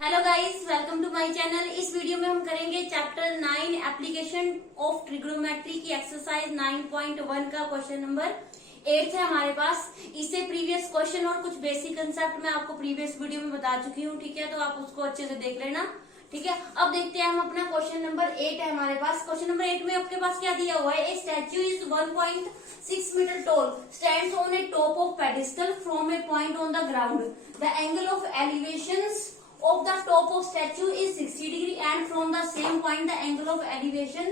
Hello guys, welcome to my channel. इस video में हम करेंगे चैप्टर 9 एप्लीकेशन ऑफ ट्रिग्नोमेट्री की एक्सरसाइज 9.1 का क्वेश्चन नंबर 8 है हमारे पास। इससे प्रीवियस क्वेश्चन और कुछ बेसिक कंसेप्ट मैं आपको प्रीवियस वीडियो में बता चुकी हूँ, ठीक है, तो आप उसको अच्छे से देख लेना, ठीक है। अब देखते हैं हम अपना क्वेश्चन नंबर 8 है हमारे पास। क्वेश्चन नंबर 8 में आपके पास क्या दिया हुआ है? A statue is 1.6 metre tall, stands on a top of pedestal from a point on the ground. The angle of elevations of the top of statue is 60 degree and from the same point the angle of elevation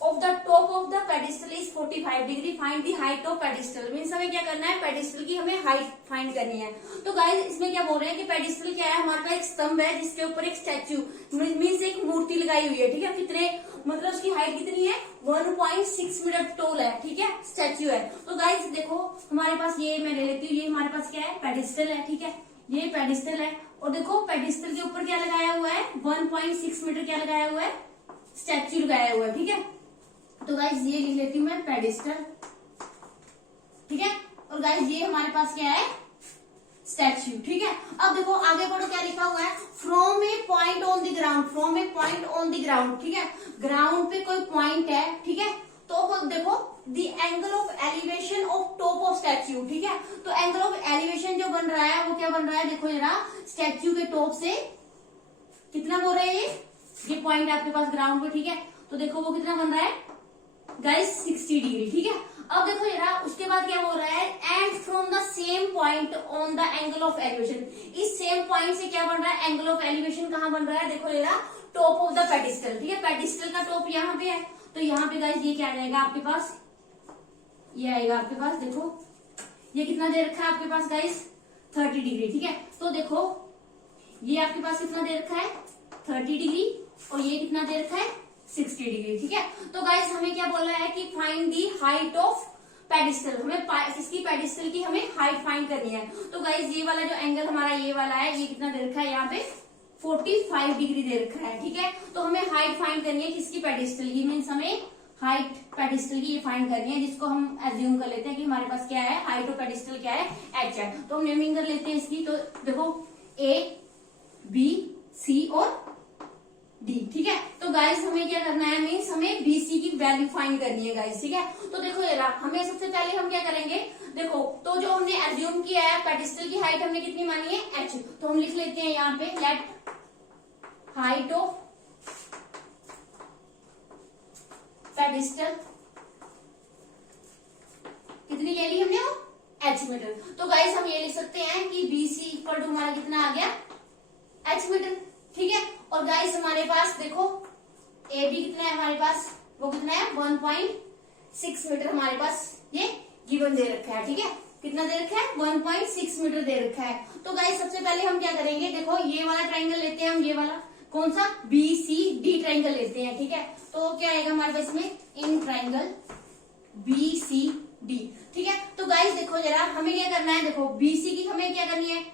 of the top of the pedestal is 45 degree. Find the height of pedestal. Means हमें क्या करना है? Pedestal की हमें height find करनी है। तो guys इसमें क्या बोल रहे हैं कि पेडिस्टल क्या है? हमारे पास एक स्तंभ है जिसके ऊपर एक स्टैच्यू मीन्स एक मूर्ति लगाई हुई है, ठीक है। कितने मतलब उसकी हाइट कितनी है? 1.6 मीटर टोल है, ठीक है, स्टैच्यू है। तो गाइस देखो हमारे पास ये मैं ले लेती हूँ, ये हमारे पास क्या है? पेडिस्टल है, ठीक है, ये पेडिस्टल है। और देखो पेडिस्टल के ऊपर क्या लगाया हुआ है? 1.6 मीटर क्या लगाया हुआ है? स्टैच्यू लगाया हुआ है, ठीक है। तो गाइज ये लिख लेती हूँ मैं पेडिस्टल, ठीक है। और गाइज ये हमारे पास क्या है? स्टैच्यू, ठीक है। अब देखो आगे बढ़ो, क्या लिखा हुआ है? From a point on the ground, from a point on the ground, ठीक है। ग्राउंड पे कोई पॉइंट है, ठीक है। तो देखो the angle of elevation of top of statue, ठीक है। तो एंगल ऑफ एलिवेशन जो बन रहा है वो क्या बन रहा है? देखो जरा, स्टैच्यू के टॉप से कितना बोल रहे हैं? ये पॉइंट है आपके पास ग्राउंड पे, ठीक है। तो देखो वो कितना बन रहा है गाइस? 60 डिग्री, ठीक है। अब देखो जरा उसके बाद क्या बोल रहा है? And from the same point on the angle of elevation. इस सेम पॉइंट से क्या बन रहा है? एंगल ऑफ एलिवेशन कहाँ बन रहा है? देखो जरा, टॉप ऑफ द पेडिस्टल, ठीक है। पेडिस्टल का टॉप यहाँ पे है, तो यहाँ पे गाइस ये क्या आ जाएगा आपके पास? ये आएगा आपके पास, देखो ये कितना दे रखा है आपके पास गाइस? 30 डिग्री, ठीक है। तो देखो ये आपके पास कितना दे रखा है? 30 डिग्री, और ये कितना दे रखा है? 60 डिग्री, ठीक है। तो गाइस हमें क्या बोला है कि find the height of pedestal. हमें इसकी पेडिस्टल की हमें हाइट फाइंड करनी है। तो गाइस ये वाला जो एंगल हमारा ये वाला है, ये कितना दे रखा है? यहाँ पे 45 डिग्री दे रखा है, ठीक है। तो हमें हाइट फाइंड करनी है किसकी? पेडिस्टल की। मीन्स हमें हाइट पेडिस्टल की ये फाइंड करनी है, जिसको हम एज्यूम कर लेते हैं कि हमारे पास क्या है? हाइट ऑफ पेडिस्टल क्या है? h है। तो हम नेमिंग कर लेते हैं इसकी। तो देखो A, B, C और D, ठीक है। तो गाइस हमें क्या करना है? मीन्स हमें BC की वैल्यू फाइंड करनी है गाइस, ठीक है। तो देखो ये हमें सबसे पहले हम क्या करेंगे? देखो तो जो हमने एज्यूम किया है पेडिस्टल की हाइट हमने कितनी मानी है? h। तो हम लिख लेते हैं यहाँ पे लेट हाइट ऑफ पेडिस्टल कितनी ले ली हमने? वो h मीटर। तो गाइस हम ये लिख सकते हैं कि BC इक्वल टू हमारा कितना आ गया? h मीटर, ठीक है। और गाइस हमारे पास देखो AB कितना है हमारे पास? वो कितना है? 1.6 मीटर हमारे पास ये गिवन दे रखा है, ठीक है। कितना दे रखा है? 1.6 मीटर दे रखा है। तो गाइस सबसे पहले हम क्या करेंगे? देखो ये वाला ट्राइंगल लेते हैं हम, ये वाला कौन सा? BCD ट्राइंगल लेते हैं, ठीक है। तो क्या आएगा हमारे पास में? इन ट्राइंगल BCD, ठीक है। तो गाइस देखो जरा हमें क्या करना है? देखो BC की हमें क्या करनी है?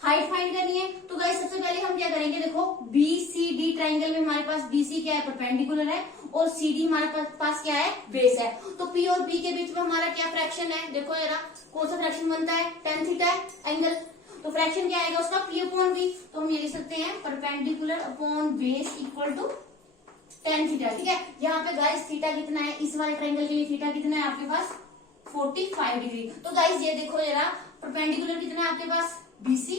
हाइट फाइंड करनी है। तो गाइस सबसे पहले हम क्या करेंगे? देखो BCD ट्राइंगल में हमारे पास BC क्या है? परपेंडिकुलर है, और CD हमारे पास क्या है? बेस है। तो P और B के बीच में हमारा क्या फ्रैक्शन है? देखो जरा कौन सा फ्रैक्शन बनता है? tan theta angle. तो फ्रैक्शन क्या आएगा उसका? P upon B। तो हम ये लिख सकते हैं perpendicular upon base equal to tan theta, ठीक है। यहाँ पे गाइस थीटा कितना है? इस वाले ट्राइंगल के लिए थीटा कितना है आपके पास? 45 डिग्री। तो गाइस ये देखो जरा परपेंडिकुलर कितना है आपके पास? BC,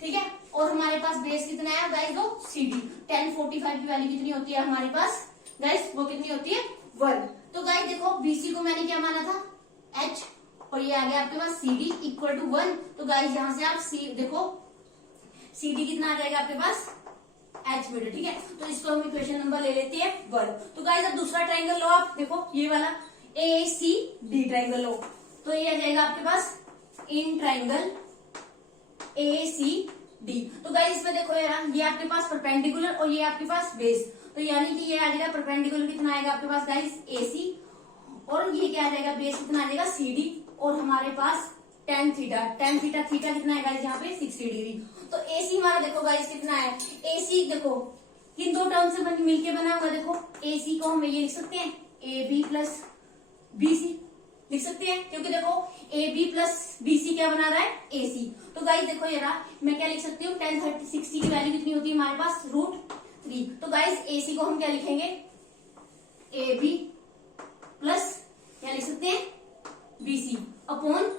ठीक है। और हमारे पास बेस कितना है गाइस? वो CD। tan 45 की वैल्यू कितनी होती है हमारे पास गाइस? वो कितनी होती है? 1। तो गाइस देखो BC को मैंने क्या माना था? h, और ये आ गया आपके पास CD इक्वल टू 1। तो गाइस यहाँ से आप देखो CD कितना आ जाएगा आपके पास? h मीटर, ठीक है। तो इसको हम इक्वेशन नंबर ले लेते हैं 1। तो गाइस अब दूसरा ट्राइंगल लो आप, देखो ये वाला ACD ट्राइंगल लो। तो ये आ जाएगा आपके पास इन ट्राइंगल ACD। तो गाइस इसमें देखो यार ये आपके पास परपेंडिकुलर और ये आपके पास बेस। तो यानी कि ये आ जाएगा परपेंडिकुलर कितना आएगा आपके पास गाइस? AC, और ये क्या आ जाएगा? बेस कितना आ जाएगा? CD, और हमारे पास tan थीटा। tan थीटा कितना है गाइस? यहाँ पे 60 डिग्री। तो AC हमारा देखो गाइस कितना है? AC देखो किन दो टर्म से मिलके बना होगा? देखो AC को हम ये लिख सकते हैं AB प्लस BC, लिख सकते हैं, क्योंकि देखो A B plus B C क्या बना रहा है, ए सी। तो गाइस देखो जरा मैं क्या लिख सकती हूँ, 10 30 60 की वैल्यू कितनी होती है हमारे पास, √3। तो गाइस ए सी को हम क्या लिखेंगे, ए बी प्लस क्या लिख सकते हैं, B C upon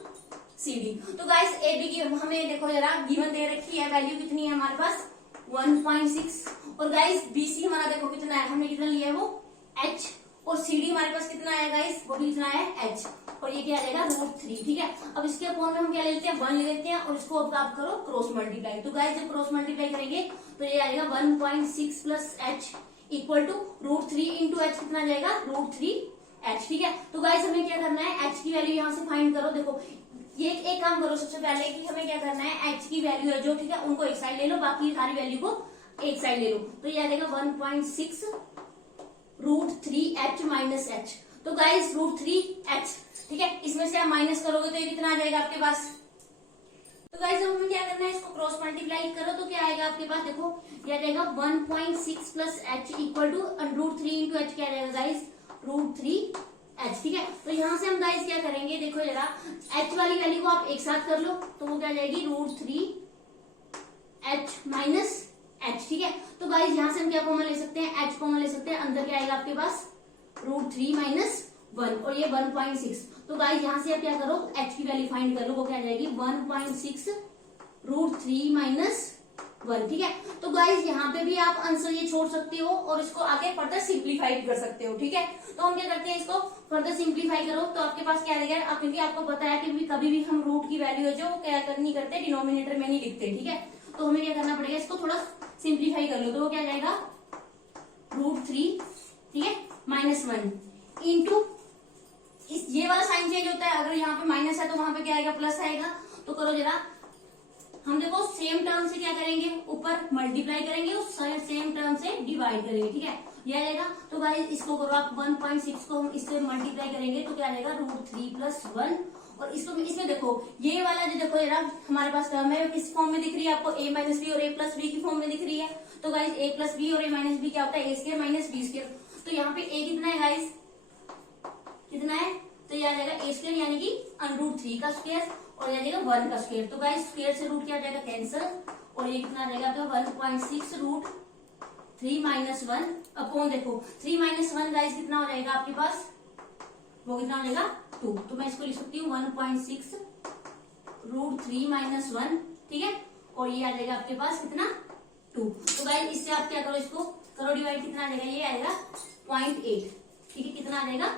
C D. तो गाइस ए बी की हमें देखो जरा गिवन दे रखी है, वैल्यू कितनी है हमारे पास 1.6, और गाइस बी सी हमारा देखो कितना है, हमने कितना लिया है वो h, और सी डी हमारे पास कितना है गाइस, वो भी कितना है h, और ये क्या आ जाएगा √3। ठीक है, अब इसके अपॉन में हम क्या ले लेते हैं, 1 ले लेते हैं, और इसको अब आप करो क्रॉस मल्टीप्लाई। तो गाइस जब क्रॉस मल्टीप्लाई करेंगे तो ये आएगा 1.6 plus h equal to √3 into H कितना आ जाएगा, √3h। ठीक है, तो गाइस हमें क्या करना है, h की वैल्यू यहाँ से फाइंड करो। देखो ये एक काम करो सबसे पहले कि हमें क्या करना है, h की वैल्यू है जो, ठीक है, उनको एक साइड ले लो, बाकी सारी वैल्यू को एक साइड ले लो। तो ये आ जाएगा 1.6 √3h माइनस h। तो गाइस √3h, ठीक है, इसमें से आप माइनस करोगे तो ये कितना आ जाएगा आपके पास। तो गाइस अब हमें क्या करना है, इसको क्रॉस मल्टीप्लाई करो तो क्या आएगा आपके पास, देखो ये आ जाएगा 1.6 plus h equal to √3 into H क्या आ जाएगा गाइस, √3h। ठीक है, तो यहाँ से हम गाइस क्या करेंगे, देखो जरा h वाली वैल्यू को आप एक साथ कर लो तो वो क्या आ जाएगी, √3h माइनस h। ठीक है, तो गाइस यहाँ से हम क्या कॉमन ले सकते हैं, h कॉमन ले सकते हैं, अंदर क्या आएगा आपके पास √3 माइनस 1, और ये 1.6। तो गाइस यहाँ से आप क्या करो, h की वैल्यू फाइंड कर लो, वो क्या आ जाएगी 1.6 √3 माइनस 1। ठीक है, तो गाइस यहाँ पे भी आप आंसर ये छोड़ सकते हो और इसको आगे फर्दर सिंप्लीफाई कर सकते हो। ठीक है, तो हम क्या करते हैं, इसको फर्दर सिंप्लीफाई करो तो आपके पास क्या रहेगा, क्योंकि आपको पता है कि कभी भी हम रूट की वैल्यू है जो क्या नहीं करते, डिनोमिनेटर में नहीं लिखते। ठीक है, तो हमें क्या करना पड़ेगा, इसको थोड़ा सिंप्लीफाई कर लो तो वो क्या जाएगा √3, ठीक है, माइनस 1 इंटू इस ये वाला साइन चेंज होता है, अगर यहाँ पे माइनस है तो वहां पे क्या आएगा, प्लस आएगा। तो करो जरा, हम देखो सेम टर्म से क्या करेंगे, ऊपर मल्टीप्लाई करेंगे और सेम टर्म से डिवाइड करेंगे। ठीक है, ये आ जाएगा। तो गाइस इसको करो आप 1.6 को हम इससे मल्टीप्लाई करेंगे तो क्या आ जाएगा √3 प्लस 1, और इसको इसमें देखो ये वाला जो देखो जरा हमारे पास टर्म है किस फॉर्म में दिख रही है आपको, a माइनस बी और a प्लस बी की फॉर्म में दिख रही है। तो गाइस a प्लस बी और a माइनस बी क्या होता है, a square minus B square. तो यहाँ पे a कितना है गाइस, कितना है, तो ये आ जाएगा a स्क्वायर यानी कि √3 का स्क्वायर, और ये आ जाएगा 1 का स्क्वायर। तो गाइस स्क्वायर से रूट क्या आ जाएगा, कैंसिल, और ये कितना आ जाएगा तो 1.6 √3 माइनस 1 अपॉन देखो 3 माइनस 1 गाइस कितना हो जाएगा आपके पास, वो कितना हो जाएगा 2। तो मैं इसको लिख सकती हूँ 1.6 √3 माइनस 1। ठीक है, और ये आ जाएगा आपके पास कितना 2। तो गाइस इससे आप क्या करो, इसको करो डिवाइड, कितना आ जाएगा, ये आएगा 0.8। ठीक है, कितना आ जाएगा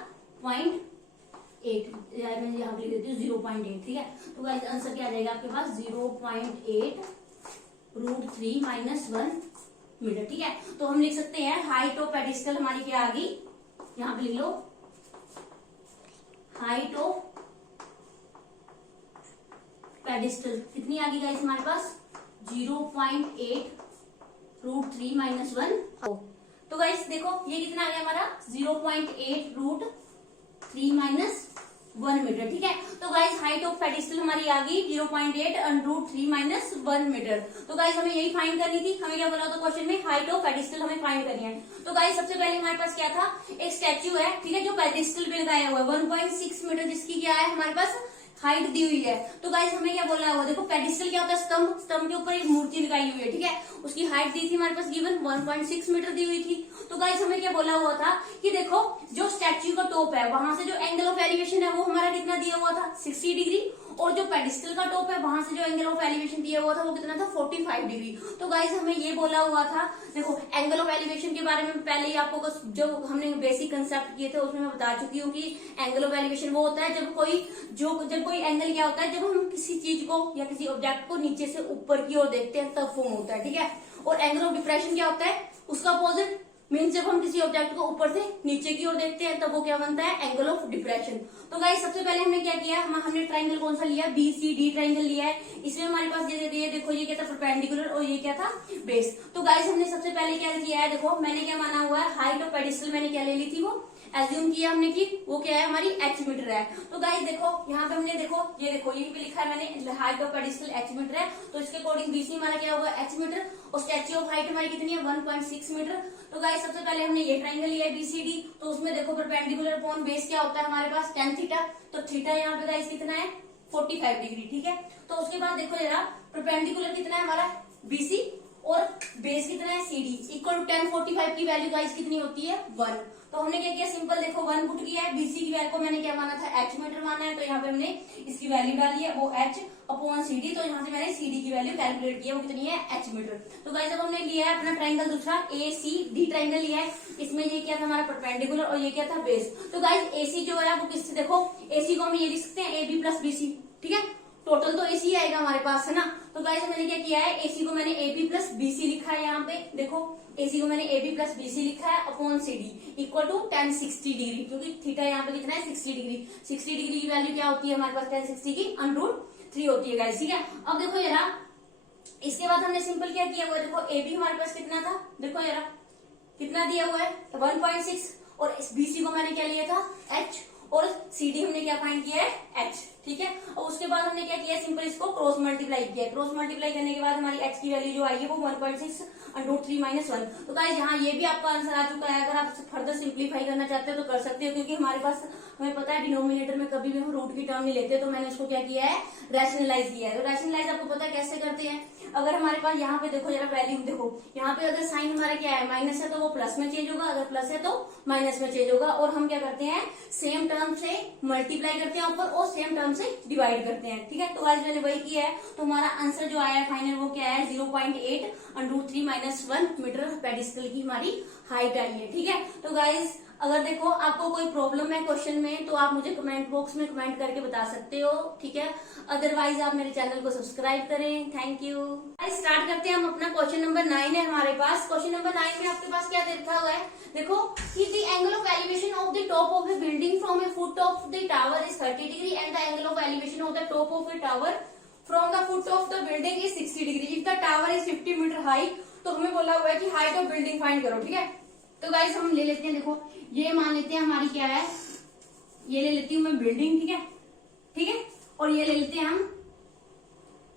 0.8, मैं यहाँ पे लिख देती हूँ 0.8। ठीक है, तो गाइस आंसर क्या आ जाएगा आपके पास 0.8 √3 माइनस 1 मीटर। ठीक है, तो हम लिख सकते हैं हाइट ऑफ पेडिस्टल हमारी क्या आ गई, यहाँ पे लिख लो हाइट ऑफ पेडिस्टल कितनी आ गई गाइस हमारे पास 0.8 √3 माइनस 1। तो गाइस देखो ये कितना आ गया हमारा 0.8 √3 माइनस 1 मीटर। ठीक है, तो गाइस हाइट ऑफ पेडिस्टल हमारी आ गई 0.8 √3 माइनस 1 मीटर। तो गाइस हमें यही फाइंड करनी थी, हमें क्या बोला था क्वेश्चन में, हाइट ऑफ पेडिस्टल हमें फाइंड करनी है। तो गाइस सबसे पहले हमारे पास क्या था, एक स्टैच्यू है, ठीक है, जो पेडिस्टल पे लगाया हुआ है 1.6 मीटर, जिसकी क्या है हमारे पास हाइट दी हुई है। तो गाइस हमें क्या बोला हुआ, देखो पेडिस्टल क्या होता है, स्तंभ, स्तंभ के ऊपर एक मूर्ति लगाई हुई है। ठीक है, उसकी हाइट दी थी हमारे पास गिवन 1.6 मीटर दी हुई थी। तो गाइस हमें क्या बोला हुआ था कि देखो जो स्टैच्यू का टॉप है वहां से जो एंगल ऑफ एलिवेशन है वो हमारा कितना दिया हुआ था 60 डिग्री, और जो पेडिस्टल का टॉप है वहां से जो एंगल ऑफ एलिवेशन दिया हुआ था वो कितना था 45 डिग्री। तो गाइस हमें ये बोला हुआ था, देखो एंगल ऑफ एलिवेशन के बारे में पहले ही आपको जो हमने बेसिक कंसेप्ट किए थे उसमें मैं बता चुकी हूँ कि एंगल ऑफ एलिवेशन वो होता है जब कोई एंगल क्या होता है, जब हम किसी चीज को या किसी ऑब्जेक्ट को नीचे से ऊपर की ओर देखते हैं तब फॉर्म होता है। ठीक है, और एंगल ऑफ डिप्रेशन क्या होता है, उसका अपोजिट मीन्स जब हम किसी ऑब्जेक्ट को ऊपर से नीचे की ओर देखते हैं तब वो क्या बनता है, एंगल ऑफ डिप्रेशन। तो गाइस सबसे पहले हमने क्या किया, हमने ट्राइंगल कौन सा लिया, BCD ट्राइंगल लिया है। इसमें हमारे पास ये देखो ये क्या था परपेंडिकुलर और ये क्या था बेस। तो गाइस हमने सबसे पहले क्या किया है, देखो मैंने क्या माना हुआ है, हाइट ऑफ पेडिस्टल मैंने क्या ले ली थी वो एज्यूम किया हमने कि वो क्या है, हमारी एच मीटर है। तो गाइस देखो यहाँ पे हमने देखो ये यही पे लिखा है मैंने, height of pedestal H metre है, तो इसके अकॉर्डिंग बीसी हमारा क्या होगा, एच मीटर, और स्टैच्यू ऑफ हाइट हमारी कितनी है, 1.6 मीटर। तो गाइस सबसे पहले हमने ये ट्राइंगल लिया है बीसीडी, तो उसमें देखो परपेंडिकुलर अपॉन बेस क्या होता है हमारे पास, tan थीटा, तो थीटा यहाँ पे गाइस कितना है, 45 डिग्री, ठीक है। तो उसके बाद देखो जरा परपेंडिकुलर कितना है हमारा बीसी, और बेस कितना है सीडी, इक्वल टू tan 45 की वैल्यू गाइस कितनी होती है, 1। तो हमने क्या किया, सिंपल देखो 1 पुट किया है, बीसी की वैल्यू को मैंने क्या माना था, एच मीटर माना है, तो यहाँ पे हमने इसकी वैल्यू डाली है वो एच अपॉन सीडी, तो यहाँ से मैंने सीडी की वैल्यू कैलकुलेट किया, वो कितनी है, एच मीटर। तो गाइस अब हमने लिया है अपना ट्राइंगल दूसरा ए सी डी ट्राइंगल लिया है, इसमें ये क्या था हमारा परपेंडिकुलर और ये क्या था बेस। तो गाइस एसी जो है वो किससे, देखो एसी को हम ये लिख सकते हैं ए बी प्लस बीसी, ठीक है, टोटल तो एसी आएगा हमारे पास, है ना। तो गाइस मैंने क्या किया है, एसी को मैंने एबी प्लस बीसी लिखा है, यहाँ पे देखो एसी को मैंने एबी प्लस बीसी लिखा है upon CD equal to tan 60 degree, क्योंकि थीटा यहाँ पे कितना है 60 डिग्री, 60 डिग्री की वैल्यू क्या होती है हमारे पास, tan 60 की √3 होती है गाइस, ठीक है। अब देखो जरा इसके बाद हमने सिंपल क्या किया हुआ है, देखो एबी हमारे पास कितना था, देखो जरा कितना दिया हुआ है 1.6, और इस बीसी को मैंने क्या लिया था एच, और सीडी हमने क्या फाइंड किया है एच, ठीक है। और उसके बाद हमने क्या किया, सिंपल इसको क्रॉस मल्टीप्लाई किया, क्रॉस मल्टीप्लाई करने के बाद हमारी एच की वैल्यू जो आई है वो 1.6 √3 - 1। तो गाइस यहाँ ये भी आपका आंसर आ चुका है, अगर आप फर्दर सिंप्लीफाई करना चाहते हो तो कर सकते हो, क्योंकि हमारे पास हमें पता है डिनोमिनेटर में कभी भी हम रूट की टर्म नहीं लेते, तो मैंने उसको क्या किया है, रैशनलाइज किया है। तो रैशनलाइज आपको पता है कैसे करते हैं, अगर हमारे पास यहाँ पे देखो जरा वैल्यू देखो, यहाँ पे अगर साइन हमारा क्या है माइनस है तो वो प्लस में चेंज होगा, अगर प्लस है तो माइनस में चेंज होगा, और हम क्या करते हैं सेम टर्म से मल्टीप्लाई करते हैं ऊपर और सेम टर्म से डिवाइड करते हैं, ठीक है। तो आज मैंने वही किया है, तो हमारा आंसर जो आया है फाइनल वो क्या है 0.8 √3 - 1 मीटर पेडिस्टल की हमारी हाइट आई है, ठीक है। तो गाइज अगर देखो आपको कोई प्रॉब्लम है क्वेश्चन में तो आप मुझे कमेंट बॉक्स में कमेंट करके बता सकते हो, ठीक है। अदरवाइज आप मेरे चैनल को सब्सक्राइब करें, थैंक यू। स्टार्ट करते हैं हम अपना क्वेश्चन नंबर 9 है हमारे पास। क्वेश्चन नंबर 9 में आपके पास क्या देखा हुआ है, देखो कि the angle of elevation of the top of the building from a foot of the tower is 30 degree and the angle of elevation of the top of the tower from the foot of the building is 60 degree if the tower is 50 metre high. तो हमें बोला हुआ है कि height of building find करो, ठीक है। तो गाइस हम ले लेते हैं, देखो ये मान लेते हैं हमारी क्या है, ये ले लेती हूँ मैं बिल्डिंग, ठीक है, ठीक है, और ये ले लेते हैं हम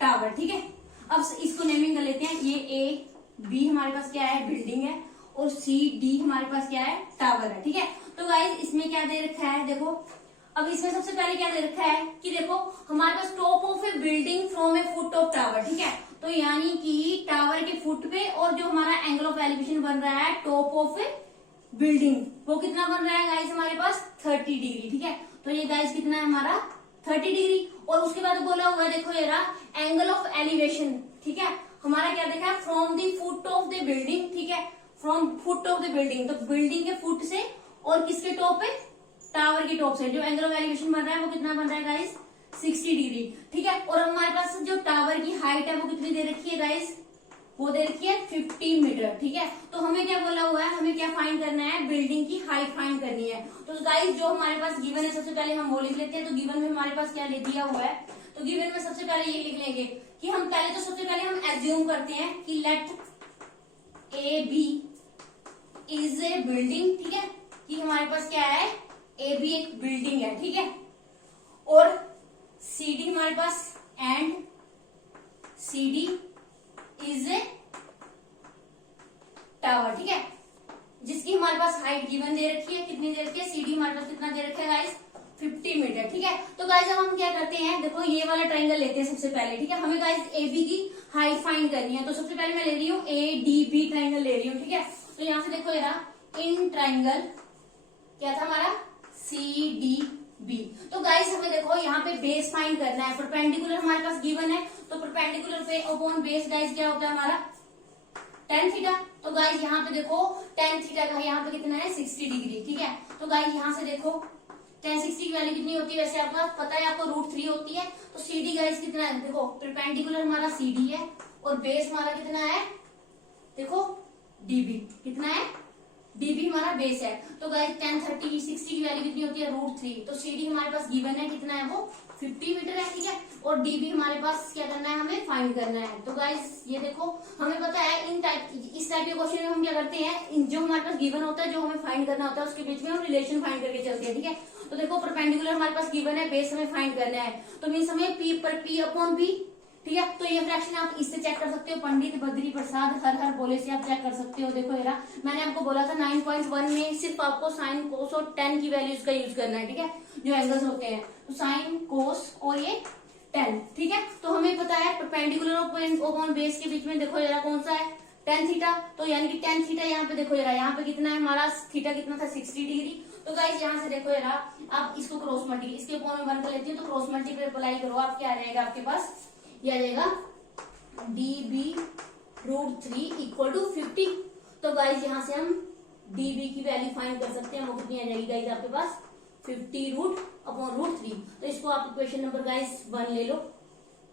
टावर, ठीक है। अब इसको नेमिंग कर लेते हैं, ये ए बी हमारे पास क्या है बिल्डिंग है, और सी डी हमारे पास क्या है टावर है, ठीक है। तो गाइस इसमें क्या दे रखा है, देखो अब इसमें सबसे पहले क्या दे रखा है कि देखो हमारे पास top of a building from a foot of tower, ठीक है। तो यानी कि टावर के फुट पे और जो हमारा एंगल ऑफ एलिवेशन बन रहा है टॉप ऑफ ए बिल्डिंग वो कितना बन रहा है गाइस हमारे पास 30 डिग्री, ठीक है। तो ये गाइस कितना है हमारा 30 डिग्री, और उसके बाद बोला हुआ है देखो ये रहा एंगल ऑफ एलिवेशन, ठीक है, हमारा क्या देखा है from the foot of the building, ठीक है, from foot of the building, तो बिल्डिंग के फुट से और किसके टॉप पे टावर के टॉप से जो एंगल ऑफ एलिवेशन बन रहा है वो कितना बन रहा है गाइस 60 डिग्री, ठीक है। और हमारे पास जो टावर की हाइट है वो कितनी दे रखी है गाइस, वो दे रखी है 15 मीटर, ठीक है। तो हमें क्या बोला हुआ है, हमें क्या फाइंड करना है, बिल्डिंग की हाइट फाइंड करनी है। तो गाइस जो हमारे पास गिवन है सबसे पहले हम वो लिख लेते हैं। तो गिवन में हमारे पास क्या ले दिया हुआ है, तो गिवन में सबसे पहले ये लिख लेंगे कि हम पहले तो सबसे पहले हम एज्यूम करते हैं कि let A B is a building, ठीक है, कि हमारे पास क्या है ए बी एक बिल्डिंग है, ठीक है, और सी डी हमारे पास and C D is a tower, ठीक है, जिसकी हमारे पास हाइट गिवन दे रखी है, कितनी दे रखी है, सी डी हमारे पास कितना दे रखा है गाइस 50 मीटर, ठीक है। तो गाइस अब हम क्या करते हैं, देखो ये वाला ट्राइंगल लेते हैं सबसे पहले, ठीक है, हमें गाइस ए बी की हाइट फाइंड करनी है। तो सबसे पहले मैं ले रही हूँ ए डी बी ट्राइंगल ले रही हूँ, ठीक है। तो यहाँ से देखो जरा इन ट्राइंगल क्या था हमारा सी डी बी। तो गाइस हमें देखो यहाँ पे बेस फाइंड करना है, परपेंडिकुलर हमारे पास गिवन है, तो परपेंडिकुलर पे अपॉन बेस गाइस क्या होता है हमारा tan थीटा। तो गाइस यहाँ पे देखो tan थीटा का यहाँ पे कितना है 60 डिग्री, ठीक है। तो गाइस यहाँ से देखो tan 60 की वैल्यू कितनी होती है, वैसे आपको पता है आपको √3 होती है। तो सी डी गाइस कितना है, देखो परपेंडिकुलर हमारा सी डी है और बेस हमारा कितना है, देखो डीबी कितना है, डीबी हमारा बेस है। तो गाइस tan 60 की वैल्यू कितनी होती है √3, तो सी डी हमारे पास गिवन है कितना है वो 50 मीटर है, ठीक है। और डी भी हमारे पास क्या करना है, हमें फाइंड करना है। तो गाइस ये देखो हमें पता है इस टाइप के क्वेश्चन में हम क्या करते हैं, जो हमारे पास गिवन होता है, जो हमें फाइंड करना होता है, उसके बीच में हम रिलेशन फाइंड करके चलते हैं, ठीक है। तो देखो परपेंडिकुलर हमारे पास गिवन है, बेस हमें फाइंड करना है, तो मीन्स हमें पी पर पी अपॉन बी, ठीक है। तो ये फ्रैक्शन आप इससे चेक कर सकते हो, पंडित बद्री प्रसाद हर हर बोले से आप चेक कर सकते हो। देखो यार मैंने आपको बोला था 9.1 में सिर्फ आपको साइन कोस और टेन की वैल्यूज का यूज करना है, ठीक है, जो एंगल्स होते हैं। तो साइन कोस और ये टेन, ठीक है। तो हमें पता है परपेंडिकुलर अपॉन बेस के बीच में देखो जरा कौन सा है, टेन थीटा। तो यानी कि टेन थीटा यहाँ पे देखो जरा, यहाँ पे कितना है हमारा थीटा कितना था 60 डिग्री। तो गाइस यहाँ से देखो जरा, आप इसको क्रॉस मल्टी इसके अपॉन में 1 कर लेती हूँ, तो क्रॉस मल्टी अप्लाई करो, आप क्या आ जाएगा आपके पास, ये आ जाएगा db√3 इक्वल टू 50। तो गाइस यहाँ से हम db की वैल्यू फाइंड कर सकते हैं, वो कितनी आ जाएगी गाइस आपके पास 50√3। तो इसको आप इक्वेशन नंबर गाइस 1 ले लो,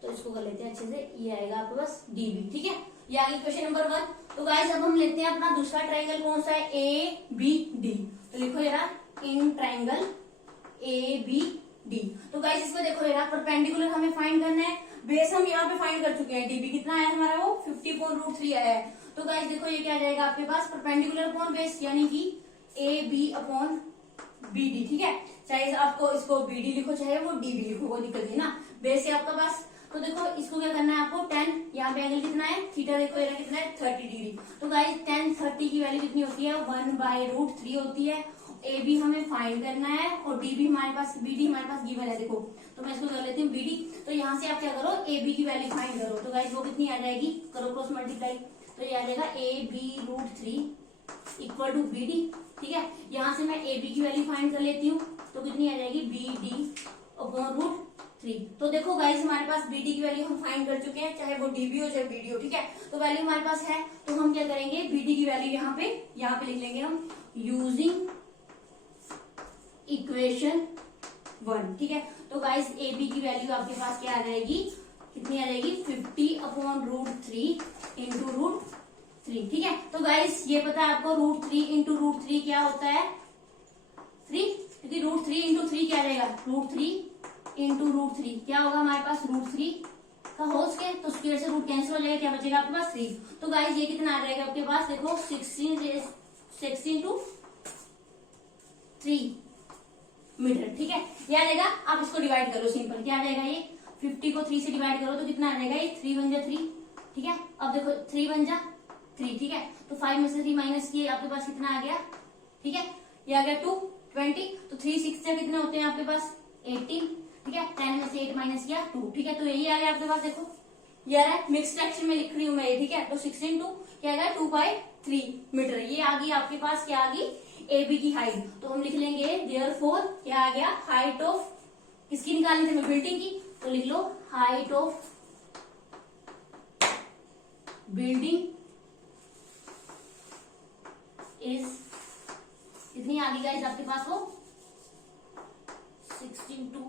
तो इसको कर लेते हैं अच्छे से, ये आएगा आपके पास db, ठीक है। ये आ गई इक्वेशन नंबर 1। तो गाइस अब हम लेते हैं अपना दूसरा ट्राइंगल, कौन सा है, ABD। तो लिखो यार इन ट्राइंगल ABD। तो गाइस इसमें देखो यार परपेंडिकुलर हमें फाइंड करना है, बेस हम यहाँ पे फाइंड कर चुके हैं, डीबी कितना आया हमारा, वो 50/√3 आया है। तो गाइस देखो ये क्या आ जाएगा आपके पास, परपेंडिकुलर अपॉन बेस यानी कि AB/BD, ठीक है। चाहे आपको इसको BD लिखो चाहे वो DB लिखो, कोई दिक्कत नहीं ना, बेस है आपका पास। तो देखो इसको क्या करना है आपको, 10, यहाँ पे एंगल कितना है, थीटा देखो ये कितना है 30 डिग्री। तो गाइस 10 30 की वैल्यू कितनी होती है, 1/√3 होती है। ए बी हमें फाइंड करना है और डी बी हमारे पास, बी डी हमारे पास गिवन है, देखो तो मैं इसको कर लेती हूँ बी डी। तो यहाँ से आप क्या करो, ए बी की वैल्यू फाइंड करो। तो गाइस वो कितनी आ जाएगी, करो क्रॉस मल्टीप्लाई, तो ये आ जाएगा AB√3 equal to B D, ठीक है। यहाँ से मैं ए बी की वैल्यू फाइंड कर लेती हूँ, तो कितनी आ जाएगी BD/√3। तो देखो गाइस हमारे पास BD की वैल्यू हम फाइंड कर चुके हैं, चाहे वो DB हो चाहे BD हो, ठीक है। तो वैल्यू हमारे पास है, तो हम क्या करेंगे, BD की वैल्यू यहाँ पे लिख लेंगे हम यूजिंग इक्वेशन 1, ठीक है। तो गाइस AB की वैल्यू आपके पास क्या आ जाएगी, कितनी आ जाएगी 50/√3 इंटू √3, ठीक है। तो गाइस ये पता है आपको √3 इंटू √3 क्या होता है 3, क्योंकि √3 इंटू 3 क्या आ जाएगा, √3 इंटू √3 क्या होगा हमारे पास, √3 का होल स्क्वायर, तो उसकी वजह से रूट कैंसिल हो जाएगा, क्या बचेगा आपके पास 3। तो गाइस ये कितना आ जाएगा आपके पास, देखो 16 टू 3 मीटर, ठीक है। ये आ जाएगा, आप इसको डिवाइड करो सिंपल, क्या आ जाएगा ये 50 को 3 से डिवाइड करो तो कितना आ जाएगा, ये 3 × 3, ठीक है। अब देखो 3 × 3, ठीक है। तो 5 में से 3 माइनस किए, आपके पास कितना आ गया, ठीक है, ये आ गया 20। तो 3 6 से कितने होते हैं आपके पास 18, ठीक है। 10 में से 8 माइनस किया 2, ठीक है। तो यही आ गया आपके पास, देखो ये आ रहा है, मिक्स फ्रैक्शन में लिख रही हूँ मैं ये, ठीक है। तो 6 × 2 क्या आ गया 2/3 मीटर, ये आ गई आपके पास, क्या आ गई AB की हाइट। तो हम लिख लेंगे देयरफॉर क्या आ गया, हाइट ऑफ किसकी निकालनी थी, बिल्डिंग की, तो लिख लो हाइट ऑफ बिल्डिंग इज कितनी आ गई गाइस आपके पास, वो 16 टू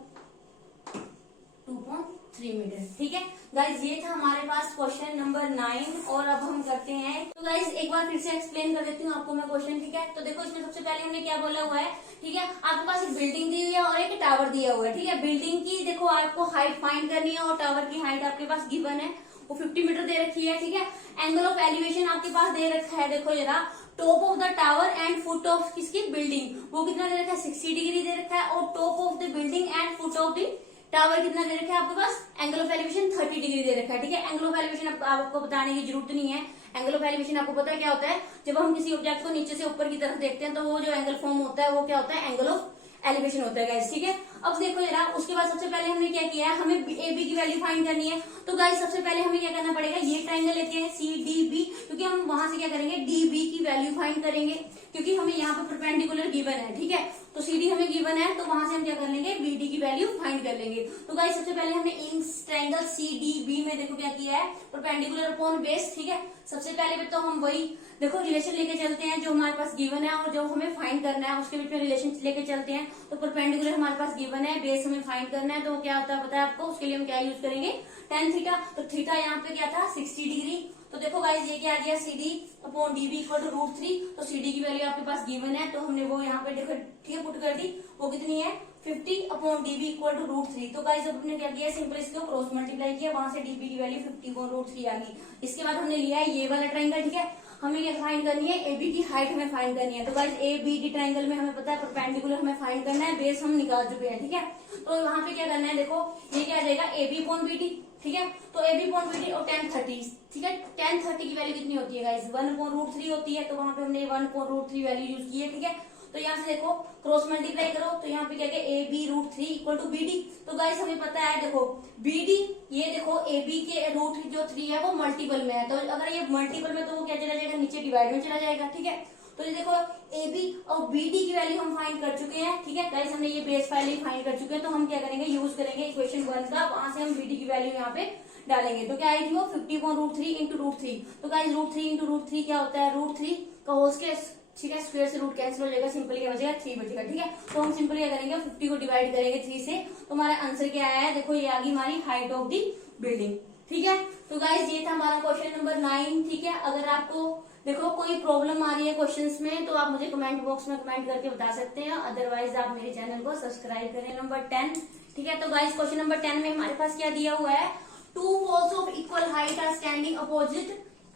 2.3 मीटर, ठीक है। गाइज ये था हमारे पास क्वेश्चन नंबर 9। और अब हम करते हैं, तो गाइज एक बार फिर से एक्सप्लेन कर देती हूँ आपको मैं क्वेश्चन, ठीक है। तो देखो इसमें सबसे पहले हमने क्या बोला हुआ है, ठीक है, आपके पास एक बिल्डिंग दी हुई है और एक टावर दिया हुआ है, ठीक है। बिल्डिंग की देखो आपको हाइट फाइंड करनी है और टावर की हाइट आपके पास गिवन है, वो 50 मीटर दे रखी है, ठीक है। एंगल ऑफ एलिवेशन आपके पास दे रखा है, देखो जरा top of the tower and foot of किसकी बिल्डिंग, वो कितना दे रखा है 60 डिग्री दे रखा है। और top of the building and foot of the tower कितना दे रखा है आपके पास, एंगल ऑफ एलिवेशन 30 डिग्री दे रखा है, ठीक है। एंगल ऑफ एलिवेशन आपको बताने की जरूरत नहीं है, एंगल ऑफ एलिवेशन आपको पता है क्या होता है, जब हम किसी ऑब्जेक्ट को नीचे से ऊपर की तरफ देखते हैं तो वो जो एंगल फॉर्म होता है वो क्या होता है, एंगल ऑफ एलिवेशन होता है गाइस, ठीक है। अब देखो जरा, उसके बाद सबसे पहले हमने क्या किया है, हमें AB की वैल्यू फाइंड करनी है। तो गाइस सबसे पहले हमें क्या करना पड़ेगा, ये ट्राइंगल लेते हैं CDB, क्योंकि हम वहां से क्या करेंगे DB की वैल्यू फाइंड करेंगे, क्योंकि हमें यहाँ पे परपेंडिकुलर गिवन है, ठीक है। तो CD हमें गिवन है, तो वहां से हम क्या कर लेंगे, BD की वैल्यू फाइंड कर लेंगे। तो गाइस सबसे पहले हमने इन ट्राइंगल CDB में देखो क्या किया है, परपेंडिकुलर अपॉन बेस, ठीक है। सबसे पहले तो हम वही देखो रिलेशन लेके चलते हैं जो हमारे पास गिवन है और जो हमें फाइंड करना है उसके बीच में रिलेशन लेके चलते हैं। तो परपेंडिकुलर हमारे पास गिवन है, बेस हमें फाइंड करना है, तो क्या होता है पता है आपको, उसके लिए हम क्या यूज करेंगे, tan थीटा। तो थीटा यहाँ पे क्या था 60 डिग्री। तो देखो गाइस ये क्या आ गया CD/DB इक्वल टू √3। तो CD की वैल्यू आपके पास गिवन है, तो हमने वो यहाँ पे देखो ठीक है पुट कर दी, वो कितनी है 50/db इक्वल टू √3। तो गाइस अब हमने क्या किया, सिंपल इसको क्रॉस मल्टीप्लाई किया, वहां से db की वैल्यू 50/√3 आ गई। इसके बाद हमने लिया है ये वाला ट्राइंगल, ठीक है। हमें ये फाइंड करनी है, एबी की हाइट हमें फाइंड करनी है। तो गाइस एबीडी ट्राइंगल में हमें पता है परपेंडिकुलर हमें फाइंड करना है, बेस हम निकाल चुके हैं, ठीक है। तो वहां पे क्या करना है, देखो ये क्या आ जाएगा ab/bd, ठीक है। तो ab/bd और tan 30, ठीक है। tan 30 की वैल्यू कितनी होती है गाइस, 1/√3 होती है। तो वहां पे हमने 1/√3 वैल्यू यूज की है, ठीक है। तो यहाँ से देखो क्रॉस मल्टीप्लाई करो, तो यहाँ पे क्या है A B √3 equal to B D. तो गाइस हमें पता है, देखो बी डी, ये देखो ए बी के रूट जो 3 है वो मल्टीपल में है। तो अगर ये मल्टीपल में तो वो क्या चला जाएगा, नीचे डिवाइड में चला जाएगा, ठीक है। तो ये देखो ए बी और बी डी की वैल्यू हम फाइंड कर चुके हैं, ठीक है गाइस। हमने ये बेस वैल्यू फाइंड कर चुके हैं। तो हम क्या करेंगे, यूज करेंगे इक्वेशन 1 का, वहां से हम बी डी की वैल्यू यहाँ पे डालेंगे। तो क्या आएगी वो 50/√3 इंटू √3। तो गाइस √3 इंटू √3 क्या होता है, √3 का होल स्क्वायर, ठीक है। स्क्वायर से रूट कैंसिल हो जाएगा, सिंपल क्या बचेगा 3 बचेगा, ठीक है। तो हम सिंपल क्या करेंगे, 50 को डिवाइड करेंगे 3 से। तो हमारा आंसर क्या आया है, देखो ये आ गई हमारी हाइट ऑफ दी बिल्डिंग, ठीक है। तो गाइस ये था हमारा क्वेश्चन नंबर 9, ठीक है। अगर आपको देखो कोई प्रॉब्लम आ रही है क्वेश्चंस में, तो आप मुझे कमेंट बॉक्स में कमेंट करके बता सकते हैं। अदरवाइज आप मेरे चैनल को सब्सक्राइब करें। नंबर 10, ठीक है। तो गाइस क्वेश्चन नंबर 10 में हमारे पास क्या दिया हुआ है, 2 poles of equal height are standing opposite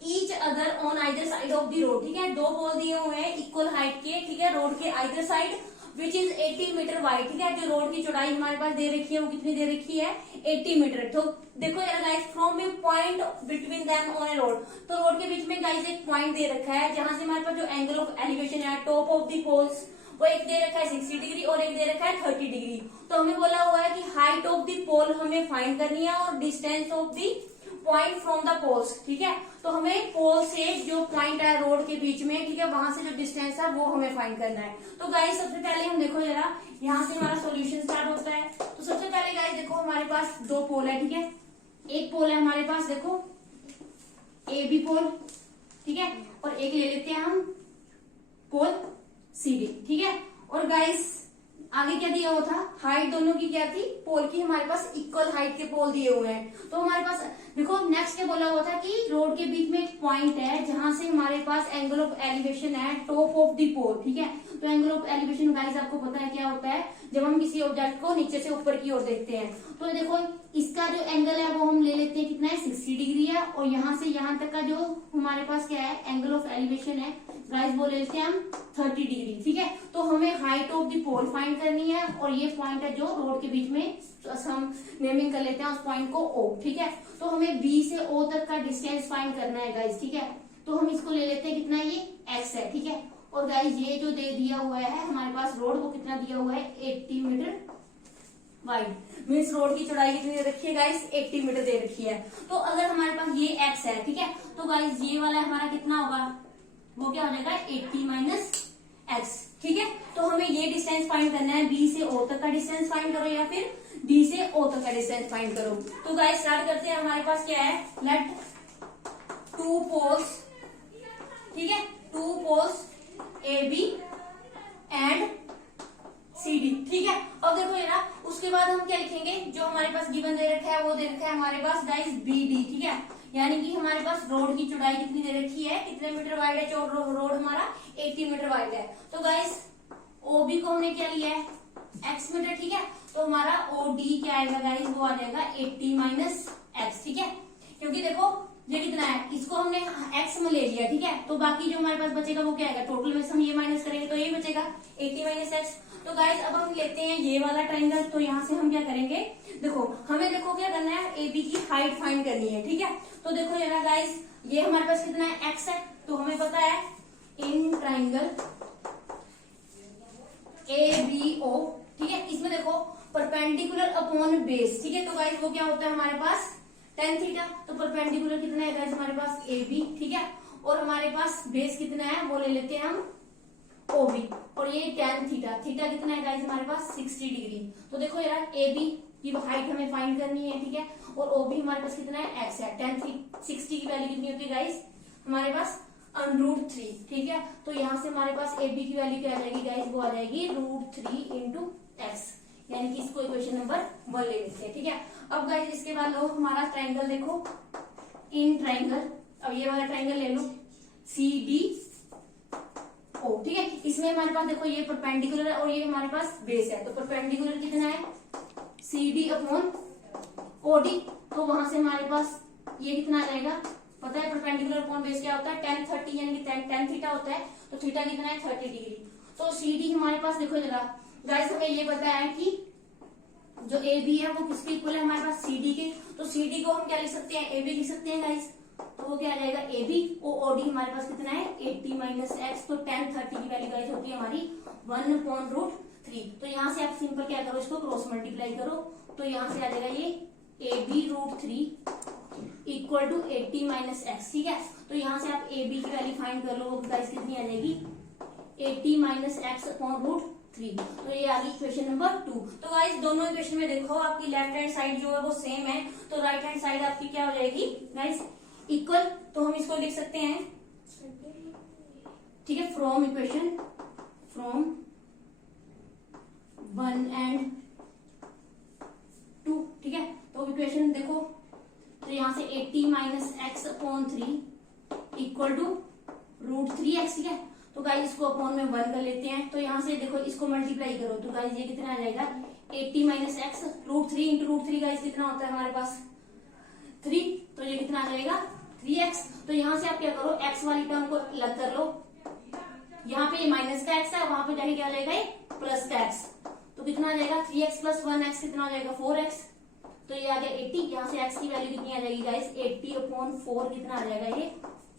each other on either side of the road, ठीक है। 2 पोल दिए हुए हैं इक्वल हाइट के, ठीक है, रोड के either side, which is 80 metre wide, ठीक है। जो रोड की चौड़ाई हमारे पास दे रखी है वो कितनी दे रखी है, 80 मीटर। तो देखो यार guys, from a point between them on A road, तो रोड के बीच में गाइस एक पॉइंट दे रखा है, जहां से हमारे पास जो एंगल ऑफ एलिवेशन है टॉप ऑफ द पोल्स, वो एक दे रखा है 60 डिग्री और एक दे रखा है 30 डिग्री। तो हमें बोला हुआ है कि हाइट ऑफ द पोल हमें फाइंड करनी है और distance of the point from the poles, ठीक है। तो हमें पोल से जो पॉइंट है रोड के बीच में, ठीक है, वहां से जो डिस्टेंस है वो हमें फाइंड करना है। तो गाइस सबसे पहले हम देखो जरा, यहाँ से हमारा सॉल्यूशन स्टार्ट होता है। तो सबसे पहले गाइस देखो हमारे पास 2 पोल है, ठीक है। एक पोल है हमारे पास, देखो ए बी पोल, ठीक है, और एक ले लेते हैं हम पोल सी डी, ठीक है। और गाइस आगे क्या दिया हुआ था, हाइट दोनों की क्या थी, पोल की हमारे पास इक्वल हाइट के पोल दिए हुए हैं। तो हमारे पास देखो नेक्स्ट क्या बोला हुआ था कि रोड के बीच में एक पॉइंट है जहां से हमारे पास एंगल ऑफ एलिवेशन है टॉप ऑफ द पोल, ठीक है। तो एंगल ऑफ एलिवेशन गाइस आपको पता है क्या होता है, जब हम किसी ऑब्जेक्ट को नीचे से ऊपर की ओर देखते हैं। तो देखो इसका जो एंगल है वो हम ले लेते हैं, कितना है 60 डिग्री है। और यहाँ से यहाँ तक का जो हमारे पास क्या है एंगल ऑफ एलिवेशन है गाइस, वो ले लेते हैं हम 30 डिग्री, ठीक है। तो हमें height of the pole find करनी है, और ये पॉइंट है जो रोड के बीच में, तो हम नेमिंग कर लेते हैं उस पॉइंट को O, ठीक है। तो हमें B से O तक का डिस्टेंस फाइंड करना है गाइस, ठीक है। तो हम इसको ले लेते हैं, कितना ये x है, ठीक है। और गाइस ये जो दे दिया हुआ है हमारे पास रोड, वो कितना दिया हुआ है 80 मीटर वाइड, मीन्स रोड की चौड़ाई कितनी दे रखी है गाइस, 80 मीटर दे रखी है। तो अगर हमारे पास ये x है, ठीक है, तो गाइस ये वाला हमारा कितना होगा, वो क्या हो जाएगा 80 माइनस x, ठीक है। तो हमें ये डिस्टेंस फाइंड करना है, B से O तक का डिस्टेंस फाइंड करो या फिर D से O तक का डिस्टेंस फाइंड करो। तो गाइस स्टार्ट करते हैं। हमारे पास क्या है, लेट 2 पोल्स, ठीक है, 2 पोल्स AB एंड CD, ठीक है। अब देखो ये ना, उसके बाद हम क्या लिखेंगे, जो हमारे पास गिवन दे रखा है वो दे रखा है हमारे पास गाइस BD, ठीक है। यानी कि हमारे पास रोड की चौड़ाई कितनी दे रखी है, कितने मीटर वाइड है, रोड हमारा 80 मीटर वाइड है। तो गाइस OB को हमने क्या लिया है x मीटर, ठीक है। तो हमारा OD क्या आएगा गाइस, वो आ जाएगा 80 माइनस x, ठीक है। क्योंकि देखो ये कितना है, इसको हमने x में ले लिया, ठीक है। तो बाकी जो हमारे पास बचेगा वो क्या आएगा, टोटल में से हम ये माइनस करेंगे तो ये बचेगा 80 माइनस x। तो गाइस अब हम लेते हैं ये वाला ट्राइंगल। तो यहाँ से हम क्या करेंगे, देखो हमें देखो क्या करना है, AB की हाइट फाइंड करनी है, ठीक है। तो देखो जरा गाइस, ये हमारे पास कितना है x है। तो हमें पता है इन ट्राइंगल ABO, ठीक है, इसमें देखो परपेंडिकुलर अपॉन बेस, ठीक है। तो गाइस वो क्या होता है हमारे पास tan थीटा। तो परपेंडिकुलर कितना है गाइस हमारे पास AB, ठीक है। और हमारे पास बेस कितना है वो ले लेते हैं हम OB, और ये tan थीटा, थीटा कितना है गाइस हमारे पास 60 डिग्री। तो देखो यार AB की हाइट हमें फाइंड करनी है, ठीक है। और OB हमारे पास कितना है x है, tan 60 की वैल्यू कितनी होती है गाइस हमारे पास √3, ठीक है। तो यहाँ से हमारे पास AB की वैल्यू क्या आ जाएगी गाइस, वो आ जाएगी √3 इंटू x, यानी कि इसको इक्वेशन नंबर 1 ले लेते हैं, ठीक है। अब गाइस इसके बाद लो हमारा ट्राइंगल देखो, इन ट्राइंगल, अब ये वाला ट्राइंगल ले लो CD ओ, ठीक है। इसमें हमारे पास देखो ये परपेंडिकुलर है और ये हमारे पास बेस है, तो परपेंडिकुलर कितना है C D upon O D, तो वहां से हमारे पास ये कितना आ जाएगा, पता है परपेंडिकुलर अपॉन बेस क्या होता है, tan 30 यानी कि tan थीटा होता है, तो थीटा कितना है 30 डिग्री। तो सी डी हमारे पास देखो जरा गाइस, हमें ये पता है कि जो ए बी है वो किसके इक्वल है हमारे पास सी डी के, तो सी डी को हम क्या लिख सकते हैं, ए बी लिख सकते हैं गाइस, तो वो क्या आ जाएगा ए बी, ओ डी हमारे पास कितना है 80 माइनस एक्स, तो tan 30 की वैल्यू गाइस होती है हमारी 1/√3। तो यहाँ से आप सिंपल क्या करो, इसको क्रॉस मल्टीप्लाई करो, तो यहाँ से आ जाएगा ये A B √3 equal to 80 minus x, ठीक है। तो यहाँ से आप ए बी की वैल्यू फाइंड कर लो, वो गाइस कितनी आ जाएगी 80 माइनस एक्स अपॉन √3, तो ये आ गई इक्वेशन नंबर 2। तो गाइस दोनों इक्वेशन में देखो आपकी लेफ्ट हैंड साइड जो है वो सेम है, तो राइट हैंड साइड आपकी क्या हो जाएगी गाइस इक्वल, तो हम इसको लिख सकते हैं, ठीक है, फ्रॉम इक्वेशन फ्रॉम 1 and 2, ठीक है। तो इक्वेशन देखो, तो यहाँ से 80 minus x upon 3 equal to √3x, ठीक है। तो गाइस इसको अपॉन में 1 कर लेते हैं, तो यहाँ से देखो इसको मल्टीप्लाई करो, तो गाइस ये कितना आ जाएगा 80 माइनस एक्स √3 इंटू √3 गाइस कितना होता है हमारे पास 3, तो ये कितना आ जाएगा 3x। तो यहाँ से आप क्या करो, x वाली टर्म को अलग कर लो, यहाँ पे ये माइनस का x है, वहां पे जाके क्या आ जाएगा ये प्लस का x, तो कितना आ जाएगा 3x प्लस 1x कितना हो जाएगा 4x, तो ये आ गया 80, यहाँ से x की वैल्यू कितनी आ जाएगी गाइस 80 अपॉन 4 कितना आ जाएगा ये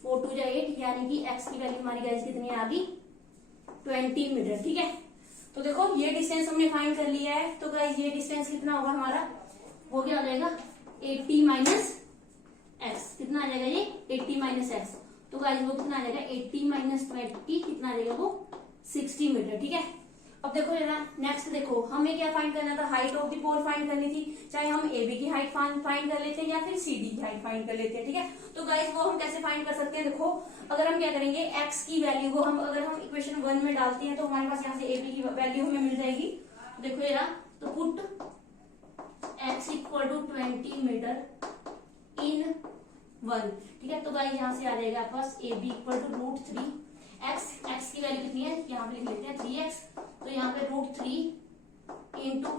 4 2 जाएगा 8, यानी कि x की वैल्यू हमारी गाइस कितनी आ गई 20 मीटर, ठीक है। तो देखो ये डिस्टेंस हमने फाइंड कर लिया है, तो गाइस ये डिस्टेंस कितना होगा हमारा, वो क्या हो जाएगा 80 माइनस एक्स, कितना आ जाएगा ये 80 माइनस एक्स, तो गाइस वो कितना आ जाएगा 80 माइनस 20 कितना आ जाएगा वो 60 मीटर, ठीक है। अब देखो जरा नेक्स्ट देखो, हमें क्या फाइंड करना था, height of the pole find करनी थी, चाहे हम ए बी की हाइट फाइंड कर लेते हैं या फिर सी डी की हाइट फाइंड कर लेते हैं, ठीक है। तो गाइस वो हम कैसे फाइंड कर सकते हैं, देखो अगर हम क्या करेंगे एक्स की वैल्यू को हम अगर हम इक्वेशन 1 में डालते हैं तो हमारे पास यहाँ से ए बी की वैल्यू हमें मिल जाएगी, देखो जरा, तो put x equal to 20 metre in 1, ठीक है। तो गाइस यहाँ से आ जाएगा आपके पास A B equal to √3 x की वैल्यू कितनी है, यहाँ पे लिख लेते हैं 3x, तो यहाँ पे √3 इंटू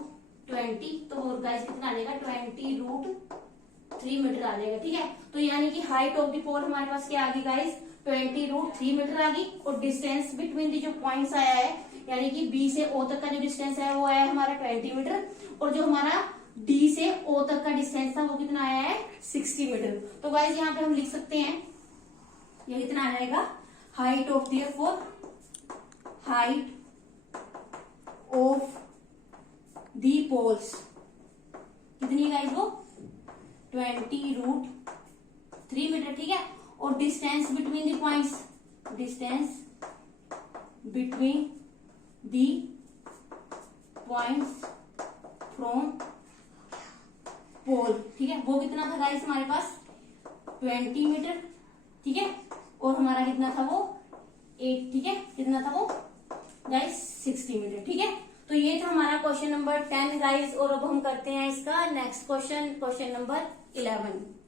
20, तो गाइस कितना आ जाएगा 20√3 मीटर आ जाएगा, ठीक है। तो यानी कि हाइट ऑफ द पोल हमारे पास क्या आ गई गाइस 20√3 मीटर आ गई, और डिस्टेंस बिटवीन दी जो पॉइंट्स आया है यानी कि बी से ओ तक का जो डिस्टेंस है वो आया है हमारा 20 मीटर, और जो हमारा डी से ओ तक का डिस्टेंस था वो कितना आया है 60 मीटर। तो गाइस यहाँ पे हम लिख सकते हैं ये कितना आ जाएगा, height of therefore height of the poles कितनी है गाइस वो 20√3 मीटर, ठीक है। और distance between the points, distance between the points from pole, ठीक है, वो कितना था गाइस हमारे पास 20 मीटर, ठीक है, और हमारा कितना था वो 8, ठीक है, कितना था वो गाइस 60 मीटर, ठीक है। तो ये था हमारा क्वेश्चन नंबर 10 गाइस, और अब हम करते हैं इसका नेक्स्ट क्वेश्चन, क्वेश्चन नंबर 11।